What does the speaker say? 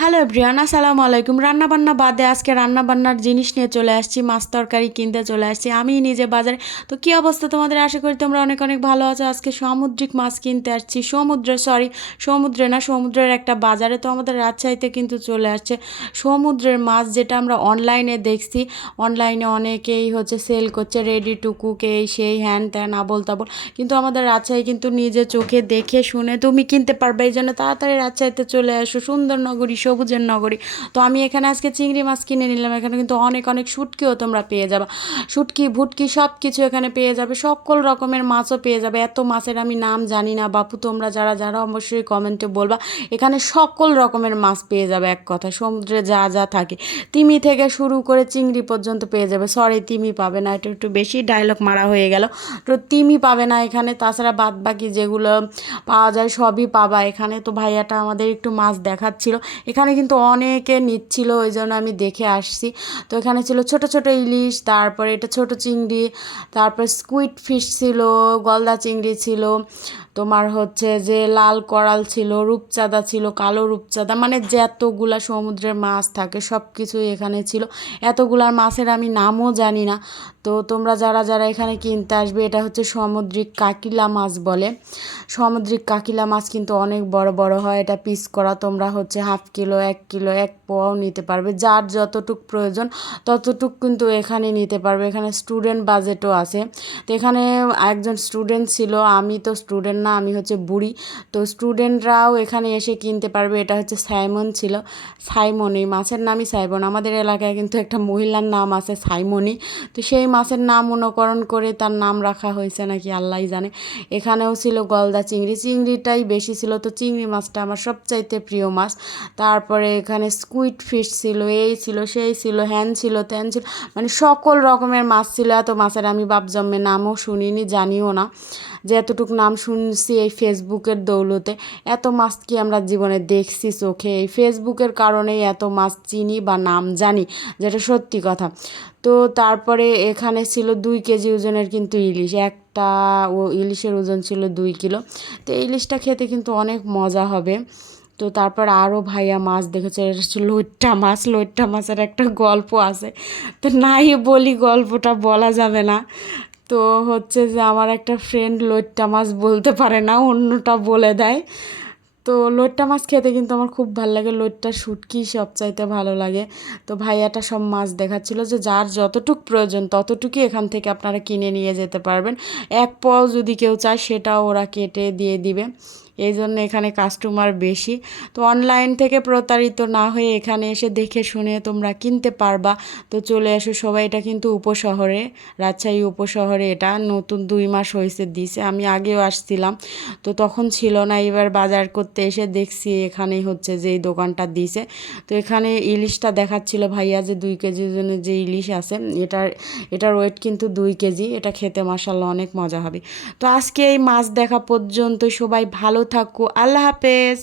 Hello everyone, আসসালামু আলাইকুম। রান্নাবান্না বাদে আজকে রান্নাবান্নার জিনিস নিয়ে চলে আসছি, মাছ তরকারি কিনতে চলে আসছি আমি নিজে বাজারে। তো কী অবস্থা তোমাদের? আশা করি তোমরা অনেক অনেক ভালো আছো। আজকে সামুদ্রিক মাছ কিনতে আসছি, সমুদ্রে না, সমুদ্রের একটা বাজারে। তো আমাদের রাজশাহীতে কিন্তু চলে আসছে সমুদ্রের মাছ, যেটা আমরা অনলাইনে দেখছি। অনলাইনে অনেকেই সেল করছে রেডি টু কুক, এই সেই হ্যান ত্যান আবোল তাবোল, কিন্তু আমাদের রাজশাহী কিন্তু নিজে চোখে দেখে শুনে তুমি কিনতে পারবে। এই জন্য তাড়াতাড়ি রাজশাহীতে চলে আসো, সুন্দর নগরী, সবুজের নগরী। তো আমি এখানে আজকে চিংড়ি মাছ কিনে নিলাম। এখানে কিন্তু অনেক অনেক শুটকিও তোমরা পেয়ে যাবে, শুটকি ভুটকি সব কিছু এখানে পেয়ে যাবে, সকল রকমের মাছও পেয়ে যাবে। এত মাছের আমি নাম জানি না বাপু, তোমরা যারা যারা অবশ্যই কমেন্টে বলবা। এখানে সকল রকমের মাছ পেয়ে যাবে, এক কথা সমুদ্রে যা যা থাকে, তিমি থেকে শুরু করে চিংড়ি পর্যন্ত পেয়ে যাবে। সরি, তিমি পাবে না, এটা একটু বেশি ডায়লগ মারা হয়ে গেল। তো তিমি পাবে না এখানে, তাছাড়া বাদ বাকি যেগুলো পাওয়া যায় সবই পাবা এখানে। তো ভাইয়াটা আমাদের একটু মাছ দেখাচ্ছিল, এখানে কিন্তু অনেকে নিচ্ছিল, ওই জন্য আমি দেখে আসছি। তো এখানে ছিল ছোট ছোট ইলিশ, তারপরে এটা ছোট চিংড়ি, তারপরে স্কুইড ফিশ ছিল, গলদা চিংড়ি ছিল, তোমার যে লাল করাল ছিল, রূপচাঁদা ছিল, কালো রূপচাঁদা, মানে যতগুলা সমুদ্রের মাছ থাকে সব কিছুই এখানে ছিল। এতগুলার মাছের আমি নামও জানি না। তো তোমরা যারা যারা এখানে কিনতে আসবে, এটা সামুদ্রিক কাকিলা মাছ বলে। সামুদ্রিক কাকিলা মাছ কিন্তু অনেক বড় বড় হয়, এটা পিস করা। তোমরা হাফ কিলো, 1 কিলো, 1 পোয়াও নিতে পারবে, যার যতটুক প্রয়োজন ততটুক কিন্তু এখানে নিতে পারবে। এখানে স্টুডেন্ট বাজেটও আছে। তো এখানে একজন স্টুডেন্ট ছিল, আমি তো স্টুডেন্ট না, আমি বুড়ি। তো স্টুডেন্টরাও এখানে এসে কিনতে পারবে। এটা সাইমন ছিল, সাইমন, এই মাছের নামই সাইমন। আমাদের এলাকায় কিন্তু একটা মহিলার নাম আছে সাইমনি, তো সেই মাছের নাম অনুকরণ করে তার নাম রাখা হয়েছে নাকি আল্লাহই জানে। এখানেও ছিল গলদা চিংড়ি, চিংড়িটাই বেশি ছিল। তো চিংড়ি মাছটা আমার সবচাইতে প্রিয় মাছ। তারপরে এখানে স্কুইড ফিশ ছিল, এই ছিল সেই ছিল, হ্যান ছিল ত্যান ছিল, মানে সকল রকমের মাছ ছিল। এত মাছের আমি বাপ জন্মে নামও শুনিনি, জানিও না। যে এতটুকু নাম শুনছি এই ফেসবুকের দৌলতে, এত মাছ কি আমরা জীবনে দেখছি চোখে? এই ফেসবুকের কারণেই এত মাছ চিনি বা নাম জানি, যেটা সত্যি কথা। তো তারপরে এখানে ছিল 2 কেজি ওজনের কিন্তু ইলিশ, একটা ইলিশের ওজন ছিল 2 কিলো। তো ইলিশটা খেতে কিন্তু অনেক মজা হবে। তো তারপর আরও ভাইয়া মাছ দেখেছে, এটা হচ্ছে লইট্টা মাছ। লইট্টা মাছের একটা গল্প আছে, তো নাই বলি, গল্পটা বলা যাবে না। তো যে আমার একটা ফ্রেন্ড লইট্টা মাছ বলতে পারে না, অন্যটা বলে দেয়। তো লইট্টা মাছ খেতে কিন্তু আমার খুব ভালো লাগে, লইট্টা শুটকি সবচাইতে ভালো লাগে। তো ভাইয়াটা সব মাছ দেখাচ্ছিল যে যার যতটুক প্রয়োজন ততটুকুই এখান থেকে আপনারা কিনে নিয়ে যেতে পারবেন। 1 পাও যদি কেউ চায় সেটাও ওরা কেটে দিয়ে দিবে, এই জন্য এখানে কাস্টমার বেশি। তো অনলাইন থেকে প্রতারিত না হয়ে এখানে এসে দেখে শুনে তোমরা কিনতে পারবা। তো চলে আসো সবাই। এটা কিন্তু উপশহরে, রাজশাহী উপশহরে, এটা নতুন 2 মাস হয়েছে দিছে, আমি আগেও আসছিলাম তো তখন ছিল না। এবার বাজার করতে এসে দেখছি এখানে যে এই দোকানটা দিছে। তো এখানে ইলিশটা দেখাচ্ছিল ভাইয়া, যে 2 কেজির জন্য যে ইলিশ আছে, এটার ওয়েট কিন্তু 2 কেজি। এটা খেতে মাশাআল্লাহ অনেক মজা হবে। তো আজকে এই মাছ দেখা পর্যন্ত, সবাই ভালো থাকো, আল্লাহ হাফেজ।